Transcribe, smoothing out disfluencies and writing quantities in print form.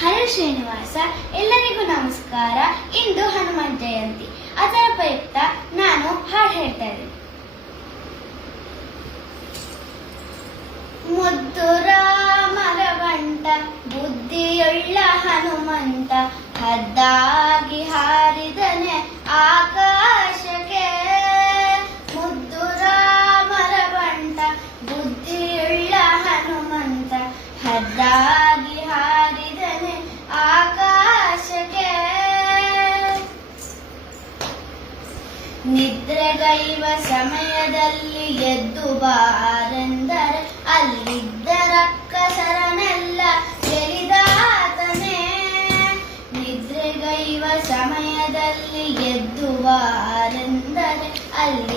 Hello Srinivasa, ಎಲ್ಲರಿಗೂ ನಮಸ್ಕಾರ. ಇಂದು ಹನುಮಂತ ಜಯಂತಿ. ಅದರ ಪ್ರಯುಕ್ತ ನಾನು ಹಾಡು ಹೇಳ್ತಾ ಇದ್ದೀನಿ. ಮುದ್ದು ರಾಮರ ಬಂಟ, ಬುದ್ಧಿಯುಳ್ಳ ಹನುಮಂತ, ಹದ್ದಾಗಿ ಹಾರಿದನೆ ಆಕಾಶಕ್ಕೆ. ಮುದ್ದು ರಾಮರ ಬಂಟ, ಬುದ್ಧಿಯುಳ್ಳ ಹನುಮಂತ, ಹದ್ದಾಗಿ ಹಾರಿದನೆ ಆಕಾಶಕ್ಕೆ. ನಿದ್ರೆಗೈವ ಸಮಯದಲ್ಲಿ ಎದ್ದು ಬಾರೆಂದರೆ ಅಲ್ಲಿದ್ದ ರಕ್ಕಸರನೆಲ್ಲ ಗೆಲಿದಾತನೇ. ನಿದ್ರೆಗೈವ ಸಮಯದಲ್ಲಿ ಎದ್ದು ಬಾರೆಂದರೆ ಅಲ್ಲಿ